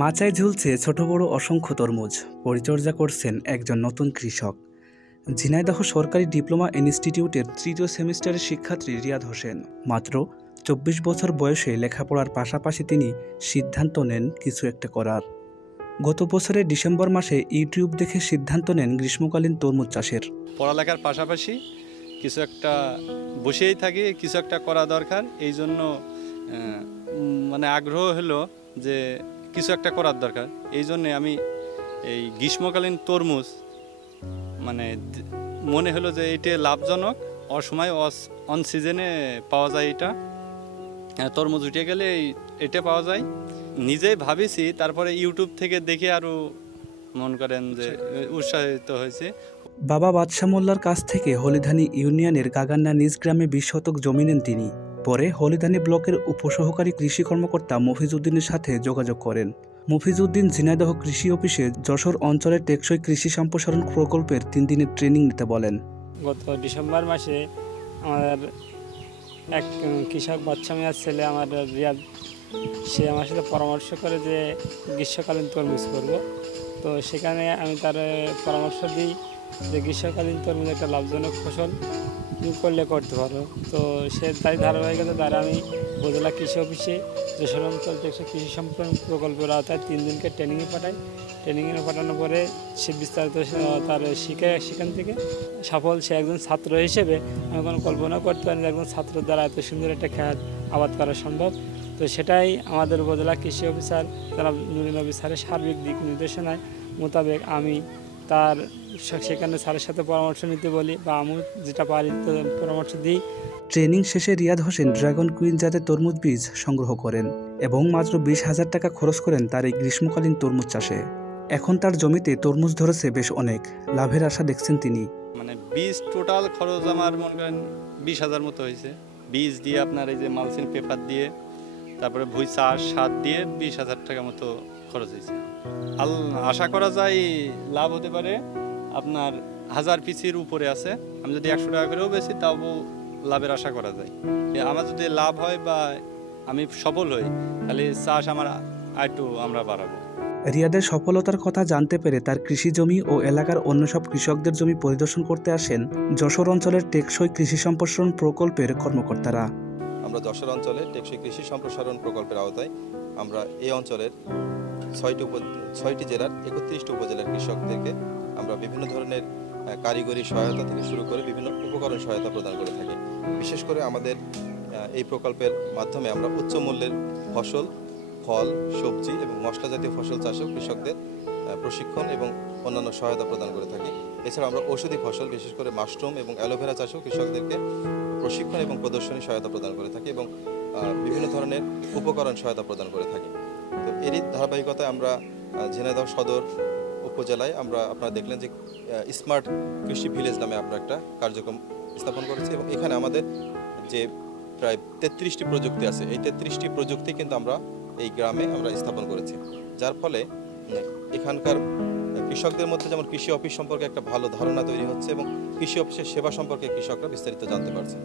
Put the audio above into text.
মাচায় ঝুলছে ছোট বড় অসংখ্য তরমুজ। পরিচর্যা করছেন একজন নতুন কৃষক। ঝিনাইদহ সরকারি ডিপ্লোমা ইনস্টিটিউটের তৃতীয় সেমিস্টারের শিক্ষার্থী রিয়াদ হোসেন। মাত্র ২৪ বছর বয়সে লেখাপড়ার পাশাপাশি তিনি সিদ্ধান্ত নেন কিছু একটা করার। গত বছরের ডিসেম্বর মাসে ইউটিউব দেখে সিদ্ধান্ত নেন গ্রীষ্মকালীন তরমুজ চাষের। পড়ালেখার পাশাপাশি কিছু একটা বসেই থাকি, কিছু একটা করা দরকার। এই জন্য আগ্রহ হলো যে কিছু একটা করার দরকার। এই জন্যে আমি এই গ্রীষ্মকালীন তরমুজ মনে হলো যে এটা লাভজনক, অসময় অন সিজনে পাওয়া যায়। এটা তরমুজ উঠে গেলে এটা পাওয়া যায়। নিজেই ভাবিছি, তারপরে ইউটিউব থেকে দেখে আরও মনে করেন যে উৎসাহিত হয়েছে। বাবা বাদশা মোল্লার কাছ থেকে হলিধানি ইউনিয়নের গাগান্না নিজ গ্রামে ২০ শতক জমি নেন তিনি। পরে হলিধানি ব্লকের উপসহকারী কৃষি কর্মকর্তা মফিজ উদ্দিনের সাথে যোগাযোগ করেন। মফিজ উদ্দিন ঝিনাইদহ কৃষি অফিসে যশোর অঞ্চলের টেকসই কৃষি সম্প্রসারণ প্রকল্পের ৩ দিনের ট্রেনিং নিতে বলেন। গত ডিসেম্বর মাসে আমাদের এক কৃষক বাচ্চা মেয়ার ছেলে আমার রিয়াদ, সে আমার সাথে পরামর্শ করে যে গ্রীষ্মকালীন তরমুজ করব। তো সেখানে আমি তার পরামর্শ দিই যে গ্রীষ্মকালীন তরমুজ একটা লাভজনক ফসল, করলে করতে পারো। তো সে তাই ধারাবাহিকতা দ্বারা আমি উপজেলা কৃষি অফিসে যশোর অঞ্চল টেকসই কৃষি সম্প্রসারণ প্রকল্পের আওতায় ৩ দিনকে ট্রেনিংয়ে পাঠাই। ট্রেনিংয়ে পাঠানোর পরে সে বিস্তারিত তার শিখে, সেখান থেকে সফল। সে একজন ছাত্র হিসেবে আমি কোনো কল্পনা করতে পারিনি একজন ছাত্র দ্বারা এত সুন্দর একটা খেত আবাদ করা সম্ভব। তো সেটাই আমাদের উপজেলা কৃষি অফিসার যারা নুরিন অফিসারের সার্বিক দিক নির্দেশনায় মোতাবেক আমি তার সেখানে স্যারের সাথে পরামর্শ নিতে বলি, বা আমি যেটা পারি পরামর্শ দিই। ট্রেনিং শেষে রিয়াদ হোসেন ড্রাগন কুইন জাতের তরমুজ বীজ সংগ্রহ করেন এবং মাত্র ২০,০০০ টাকা খরচ করেন তার এই গ্রীষ্মকালীন তরমুজ চাষে। এখন তার জমিতে তরমুজ ধরেছে বেশ অনেক, লাভের আশা দেখছেন তিনি। বীজ টোটাল খরচ আমার মনে করেন ২০,০০০ মতো হয়েছে। বীজ দিয়ে আপনার এই যে মালচিং পেপার দিয়ে, তারপরে ভুঁই চাষ সার দিয়ে ২০,০০০ টাকা মতো খরচ হয়েছে। আশা করা যায় লাভ হতে পারে আপনার ১০০০ পিসির উপরে আছে। আমি যদি ১০০ টাকা করেও বেশি, তাও লাভের আশা করা যায়। আমার যদি লাভ হয় বা আমি সফল হই, তাহলে চাষ আমার আরেকটু আমরা বাড়াবো। রিয়াদের সফলতার কথা জানতে পেরে তার কৃষি জমি ও এলাকার অন্য সব কৃষকদের জমি পরিদর্শন করতে আসেন যশোর অঞ্চলের টেকসই কৃষি সম্প্রসারণ প্রকল্পের কর্মকর্তারা। আমরা যশোর অঞ্চলে টেকসই কৃষি সম্প্রসারণ প্রকল্পের আওতায় আমরা এই অঞ্চলের ৬টি জেলার ৩১টি উপজেলার কৃষকদেরকে আমরা বিভিন্ন ধরনের কারিগরি সহায়তা থেকে শুরু করে বিভিন্ন উপকরণ সহায়তা প্রদান করে থাকি। বিশেষ করে আমাদের এই প্রকল্পের মাধ্যমে আমরা উচ্চ মূল্যের ফসল, ফল, সবজি এবং মশলা জাতীয় ফসল চাষেও কৃষকদের প্রশিক্ষণ এবং অন্যান্য সহায়তা প্রদান করে থাকি। এছাড়া আমরা ঔষধি ফসল, বিশেষ করে মাশরুম এবং অ্যালোভেরা চাষেও কৃষকদেরকে প্রশিক্ষণ এবং প্রদর্শনী সহায়তা প্রদান করে থাকি এবং বিভিন্ন ধরনের উপকরণ সহায়তা প্রদান করে থাকি। তো এরই ধারাবাহিকতায় আমরা ঝিনাইদহ সদর উপজেলায় আপনারা দেখলেন যে স্মার্ট কৃষি ভিলেজ নামে আমরা একটা কার্যক্রম স্থাপন করেছি এবং এখানে আমাদের যে প্রায় ৩৩টি প্রযুক্তি আছে, এই ৩৩টি প্রযুক্তি কিন্তু আমরা এই গ্রামে আমরা স্থাপন করেছি, যার ফলে এখানকার কৃষকদের মধ্যে যেমন কৃষি অফিস সম্পর্কে একটা ভালো ধারণা তৈরি হচ্ছে এবং কৃষি অফিসের সেবা সম্পর্কে কৃষকরা বিস্তারিত জানতে পারছে।